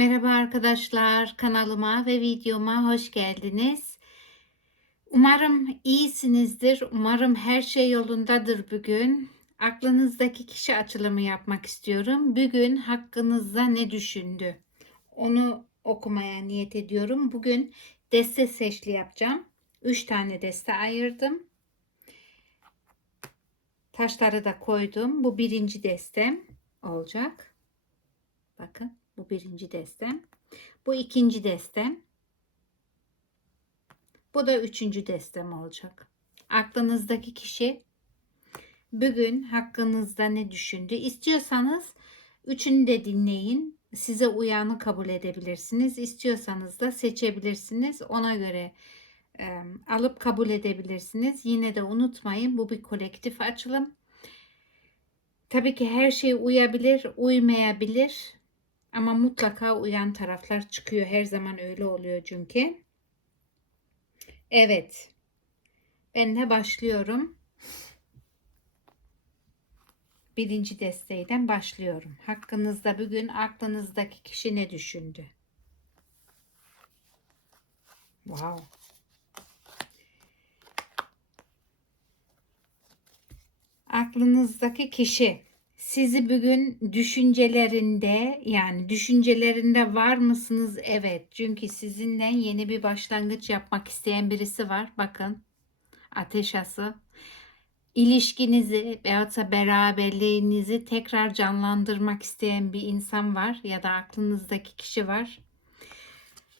Merhaba arkadaşlar, kanalıma ve videoma hoş geldiniz. Umarım iyisinizdir. Umarım her şey yolundadır bugün. Aklınızdaki kişi açılımı yapmak istiyorum. Bugün hakkınızda ne düşündü? Onu okumaya niyet ediyorum. Bugün deste seçli yapacağım. 3 tane deste ayırdım. Taşları da koydum. Bu birinci destem olacak. Bakın. Bu birinci destem. Bu ikinci destem. Bu da üçüncü destem olacak. Aklınızdaki kişi bugün hakkınızda ne düşündü? İstiyorsanız üçünü de dinleyin. Size uyanı kabul edebilirsiniz. İstiyorsanız da seçebilirsiniz. Ona göre e, alıp kabul edebilirsiniz. Yine de unutmayın bu bir kolektif açılım. Tabii ki her şey uyabilir, uymayabilir. Ama mutlaka uyan taraflar çıkıyor. Her zaman öyle oluyor çünkü. Evet. Ben de başlıyorum. Birinci desteğden başlıyorum. Hakkınızda bugün aklınızdaki kişi ne düşündü? Wow. Aklınızdaki kişi sizi bugün düşüncelerinde yani düşüncelerinde var mısınız? Evet. Çünkü sizinle yeni bir başlangıç yapmak isteyen birisi var. Bakın. Ateş ası. İlişkinizi veyahut da beraberliğinizi tekrar canlandırmak isteyen bir insan var ya da aklınızdaki kişi var.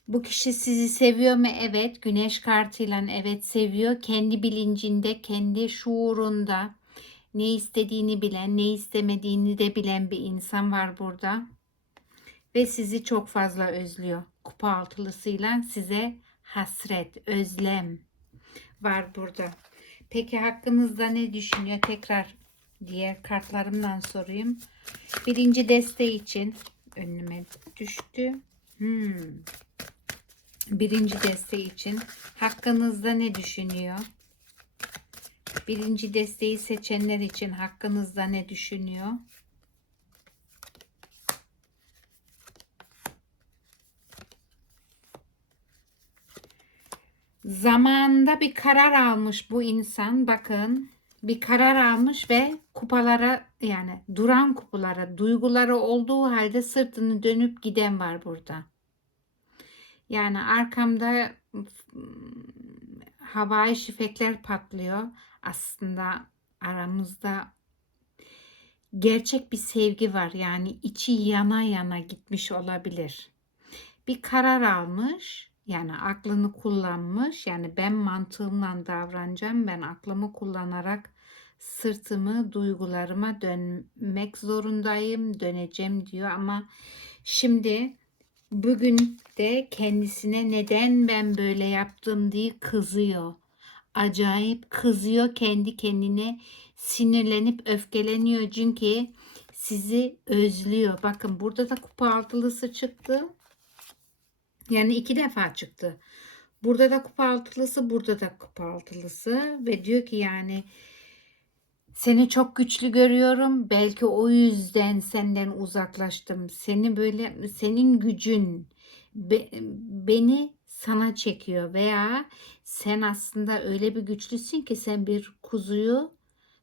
Bu kişi sizi seviyor mu? Evet. Güneş kartıyla evet seviyor. Kendi bilincinde, kendi şuurunda ne istediğini bilen, ne istemediğini de bilen bir insan var burada. Ve sizi çok fazla özlüyor. Kupa altılısıyla size hasret, özlem var burada. Peki hakkınızda ne düşünüyor? Tekrar diğer kartlarımdan sorayım. Birinci deste için önüme düştü. Hmm. Birinci deste için hakkınızda ne düşünüyor? Birinci desteği seçenler için hakkınızda ne düşünüyor? Zamanında bir karar almış bu insan. Bakın bir karar almış ve kupalara yani duran kupalara duyguları olduğu halde sırtını dönüp giden var burada. Yani arkamda havai şifekler patlıyor. Aslında aramızda gerçek bir sevgi var. Yani içi yana yana gitmiş olabilir. Bir karar almış. Yani aklını kullanmış. Yani ben mantığımla davranacağım. Ben aklımı kullanarak sırtımı duygularıma dönmek zorundayım. Döneceğim diyor ama şimdi bugün de kendisine neden ben böyle yaptım diye kızıyor. Acayip kızıyor kendi kendine sinirlenip öfkeleniyor çünkü sizi özlüyor. Bakın burada da kupa altılısı çıktı. Yani iki defa çıktı. Burada da kupa altılısı, burada da kupa altılısı ve diyor ki yani seni çok güçlü görüyorum. Belki o yüzden senden uzaklaştım. Seni böyle senin gücün be, beni sana çekiyor veya sen aslında öyle bir güçlüsün ki sen bir kuzuyu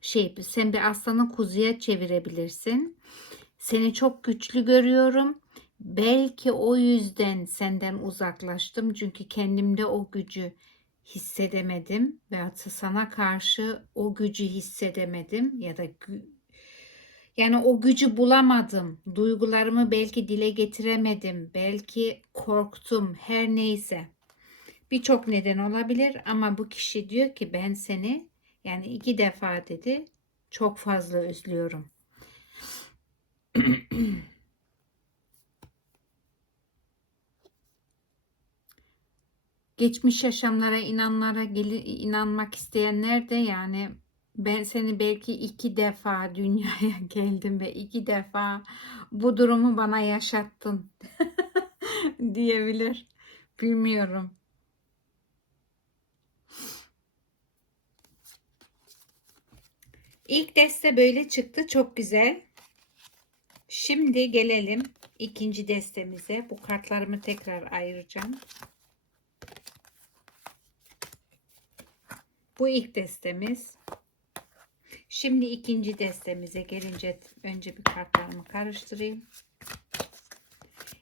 şey sen bir aslanı kuzuya çevirebilirsin. Seni çok güçlü görüyorum. Belki o yüzden senden uzaklaştım çünkü kendimde o gücü hissedemedim veya sana karşı o gücü hissedemedim ya da yani o gücü bulamadım. Duygularımı belki dile getiremedim. Belki korktum. Her neyse. Birçok neden olabilir ama bu kişi diyor ki ben seni yani iki defa dedi çok fazla özlüyorum. Geçmiş yaşamlara inanlara inanmak isteyenler de yani ben seni belki iki defa dünyaya geldim ve iki defa bu durumu bana yaşattın diyebilir. Bilmiyorum. İlk deste böyle çıktı. Çok güzel. Şimdi gelelim ikinci destemize. Bu kartlarımı tekrar ayıracağım. Bu ilk destemiz. Şimdi ikinci destemize gelince önce bir kartlarımı karıştırayım.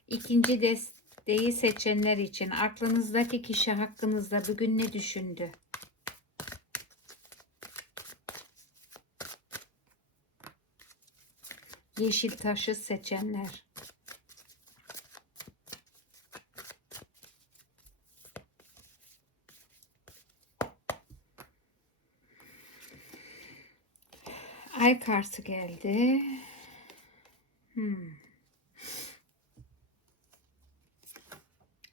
İkinci desteği seçenler için aklınızdaki kişi hakkınızda bugün ne düşündü? Yeşil taşı seçenler. Ay kartı geldi. Hmm.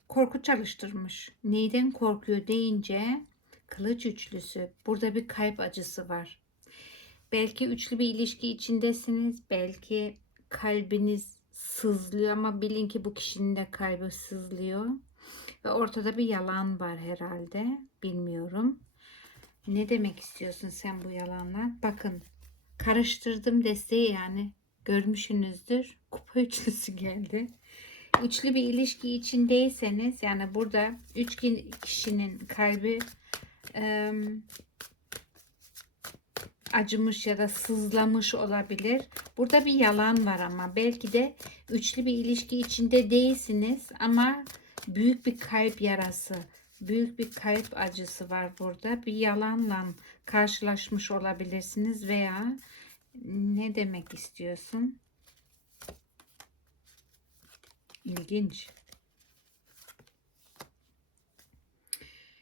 Korku çalıştırmış. Neyden korkuyor deyince kılıç üçlüsü. Burada bir kalp acısı var. Belki üçlü bir ilişki içindesiniz. Belki kalbiniz sızlıyor ama bilin ki bu kişinin de kalbi sızlıyor. Ve ortada bir yalan var herhalde. Bilmiyorum. Ne demek istiyorsun sen bu yalanla? Bakın karıştırdım desteği yani görmüşsünüzdür. Kupa üçlüsü geldi. Üçlü bir ilişki içindeyseniz yani burada üç kişinin kalbi ıı, acımış ya da sızlamış olabilir. Burada bir yalan var ama belki de üçlü bir ilişki içinde değilsiniz ama büyük bir kalp yarası, büyük bir kalp acısı var burada. Bir yalanla karşılaşmış olabilirsiniz veya ne demek istiyorsun? İlginç.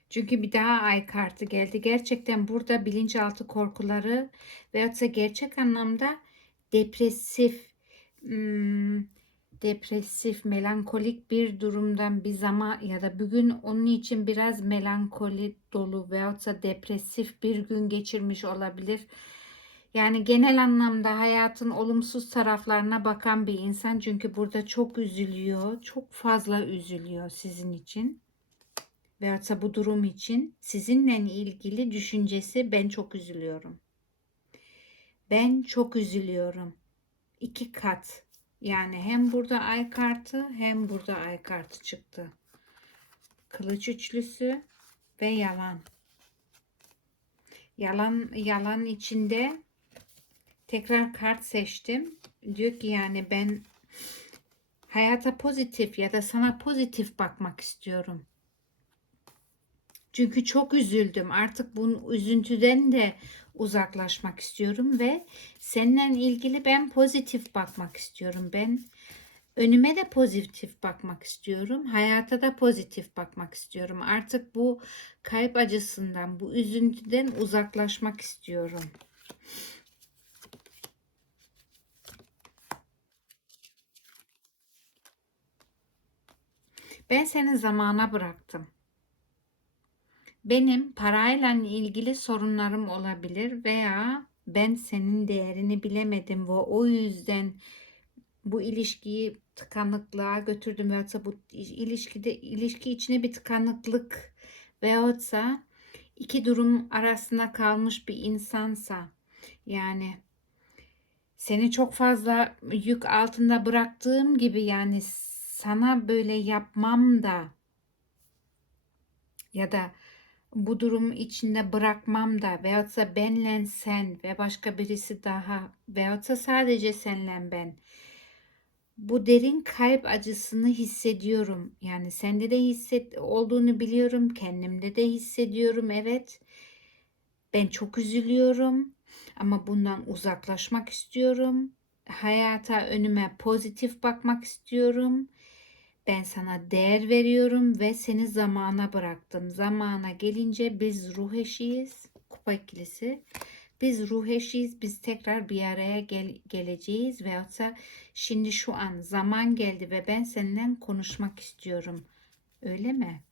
Çünkü bir daha ay kartı geldi. Gerçekten burada bilinçaltı korkuları veyahut da gerçek anlamda depresif, hmm, depresif, melankolik bir durumdan bir zaman ya da bugün onun için biraz melankoli dolu veyahut da depresif bir gün geçirmiş olabilir. Yani genel anlamda hayatın olumsuz taraflarına bakan bir insan çünkü burada çok üzülüyor, çok fazla üzülüyor sizin için veyahut da bu durum için sizinle ilgili düşüncesi ben çok üzülüyorum. Ben çok üzülüyorum. İki kat. Yani hem burada ay kartı hem burada ay kartı çıktı. Kılıç üçlüsü ve yalan. Yalan yalan içinde tekrar kart seçtim. Diyor ki yani ben hayata pozitif ya da sana pozitif bakmak istiyorum. Çünkü çok üzüldüm. Artık bu üzüntüden de uzaklaşmak istiyorum ve seninle ilgili ben pozitif bakmak istiyorum. Ben önüme de pozitif bakmak istiyorum. Hayata da pozitif bakmak istiyorum. Artık bu kalp acısından, bu üzüntüden uzaklaşmak istiyorum. Ben seni zamana bıraktım. Benim parayla ilgili sorunlarım olabilir veya ben senin değerini bilemedim ve o yüzden bu ilişkiyi tıkanıklığa götürdüm veyahut bu ilişkide ilişki içine bir tıkanıklık veyahut iki durum arasında kalmış bir insansa yani seni çok fazla yük altında bıraktığım gibi yani sana böyle yapmam da ya da bu durum içinde bırakmam da veyahut da benle sen ve başka birisi daha veyahut da sadece senle ben bu derin kalp acısını hissediyorum. Yani sende de hisset olduğunu biliyorum. Kendimde de hissediyorum. Evet. Ben çok üzülüyorum ama bundan uzaklaşmak istiyorum. Hayata önüme pozitif bakmak istiyorum. Ben sana değer veriyorum ve seni zamana bıraktım. Zamana gelince biz ruh eşiyiz. Kupa ikilisi. Biz ruh eşiyiz. Biz tekrar bir araya gel geleceğiz. Veyahut da şimdi şu an zaman geldi ve ben seninle konuşmak istiyorum. Öyle mi?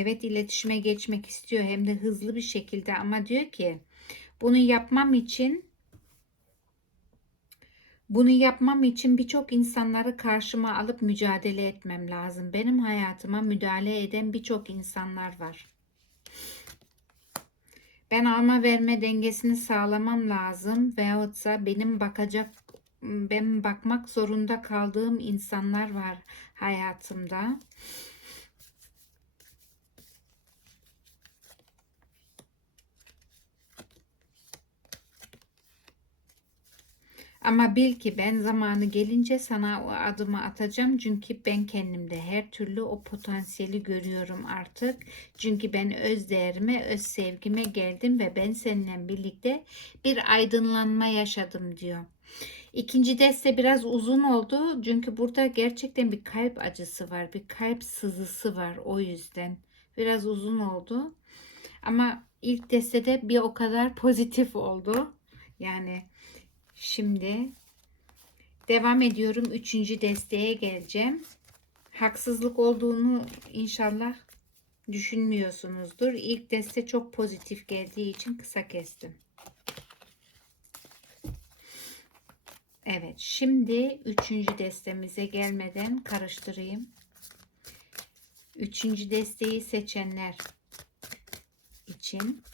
Evet iletişime geçmek istiyor hem de hızlı bir şekilde ama diyor ki bunu yapmam için bunu yapmam için birçok insanları karşıma alıp mücadele etmem lazım. Benim hayatıma müdahale eden birçok insanlar var. Ben alma verme dengesini sağlamam lazım veyahutsa benim bakacak ben bakmak zorunda kaldığım insanlar var hayatımda. Ama bil ki ben zamanı gelince sana o adımı atacağım. Çünkü ben kendimde her türlü o potansiyeli görüyorum artık. Çünkü ben öz değerime, öz sevgime geldim ve ben seninle birlikte bir aydınlanma yaşadım diyor. İkinci deste biraz uzun oldu. Çünkü burada gerçekten bir kalp acısı var. Bir kalp sızısı var o yüzden. Biraz uzun oldu. Ama ilk destede bir o kadar pozitif oldu. Yani Şimdi devam ediyorum. Üçüncü desteğe geleceğim. Haksızlık olduğunu inşallah düşünmüyorsunuzdur. İlk deste çok pozitif geldiği için kısa kestim. Evet şimdi üçüncü destemize gelmeden karıştırayım. Üçüncü desteği seçenler için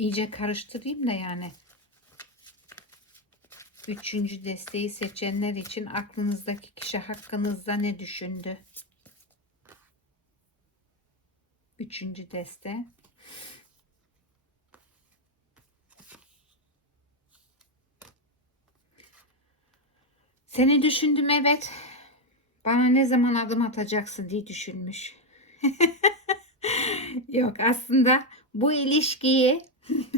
iyice karıştırayım da yani. Üçüncü desteği seçenler için aklınızdaki kişi hakkınızda ne düşündü? Üçüncü deste. Seni düşündüm evet. Bana ne zaman adım atacaksın diye düşünmüş. Yok aslında bu ilişkiyi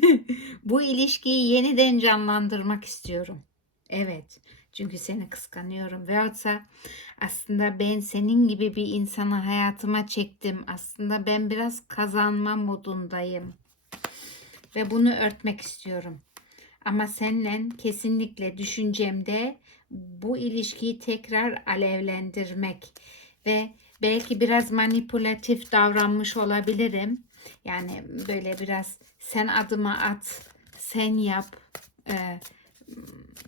bu ilişkiyi yeniden canlandırmak istiyorum. Evet. Çünkü seni kıskanıyorum. Veyahutsa aslında ben senin gibi bir insanı hayatıma çektim. Aslında ben biraz kazanma modundayım. Ve bunu örtmek istiyorum. Ama seninle kesinlikle düşüncemde bu ilişkiyi tekrar alevlendirmek ve belki biraz manipülatif davranmış olabilirim. Yani böyle biraz sen adıma at, sen yap. Ee,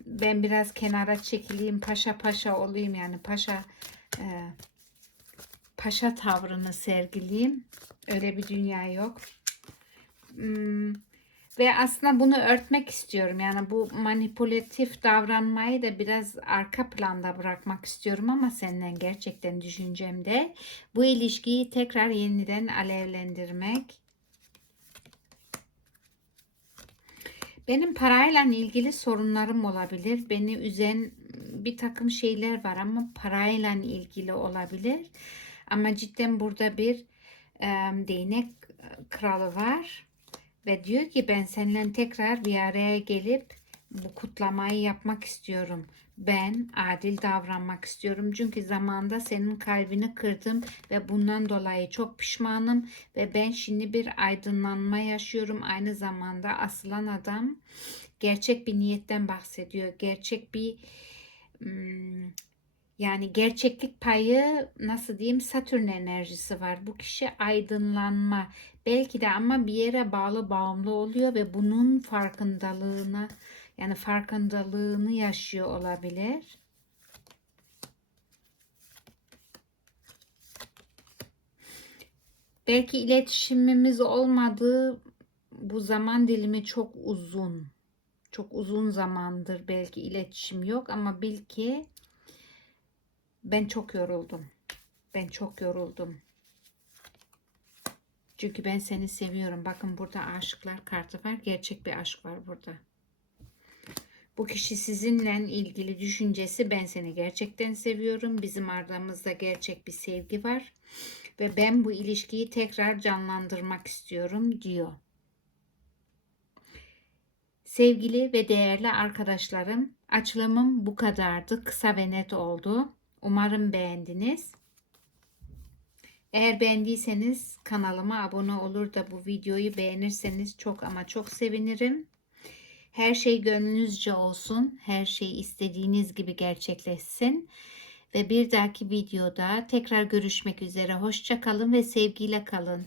ben biraz kenara çekileyim, paşa paşa olayım yani paşa e, paşa tavrını sergileyeyim. Öyle bir dünya yok. Hmm, ve aslında bunu örtmek istiyorum. Yani bu manipülatif davranmayı da biraz arka planda bırakmak istiyorum ama senden gerçekten düşüncemde bu ilişkiyi tekrar yeniden alevlendirmek Benim parayla ilgili sorunlarım olabilir. Beni üzen bir takım şeyler var ama parayla ilgili olabilir. Ama cidden burada bir e, değnek kralı var. Ve diyor ki ben seninle tekrar bir araya gelip bu kutlamayı yapmak istiyorum. Ben adil davranmak istiyorum. Çünkü zamanda senin kalbini kırdım ve bundan dolayı çok pişmanım ve ben şimdi bir aydınlanma yaşıyorum. Aynı zamanda asılan adam gerçek bir niyetten bahsediyor. Gerçek bir hmm, yani gerçeklik payı nasıl diyeyim Satürn enerjisi var. Bu kişi aydınlanma belki de ama bir yere bağlı bağımlı oluyor ve bunun farkındalığına yani farkındalığını yaşıyor olabilir. Belki iletişimimiz olmadığı bu zaman dilimi çok uzun. Çok uzun zamandır belki iletişim yok ama bil ki ben çok yoruldum. Ben çok yoruldum. Çünkü ben seni seviyorum. Bakın burada aşıklar kartı var. Gerçek bir aşk var burada. Bu kişi sizinle ilgili düşüncesi ben seni gerçekten seviyorum. Bizim aramızda gerçek bir sevgi var. Ve ben bu ilişkiyi tekrar canlandırmak istiyorum diyor. Sevgili ve değerli arkadaşlarım, açılımım bu kadardı. Kısa ve net oldu. Umarım beğendiniz. Eğer beğendiyseniz kanalıma abone olur da bu videoyu beğenirseniz çok ama çok sevinirim. Her şey gönlünüzce olsun. Her şey istediğiniz gibi gerçekleşsin. Ve bir dahaki videoda tekrar görüşmek üzere. Hoşça kalın ve sevgiyle kalın.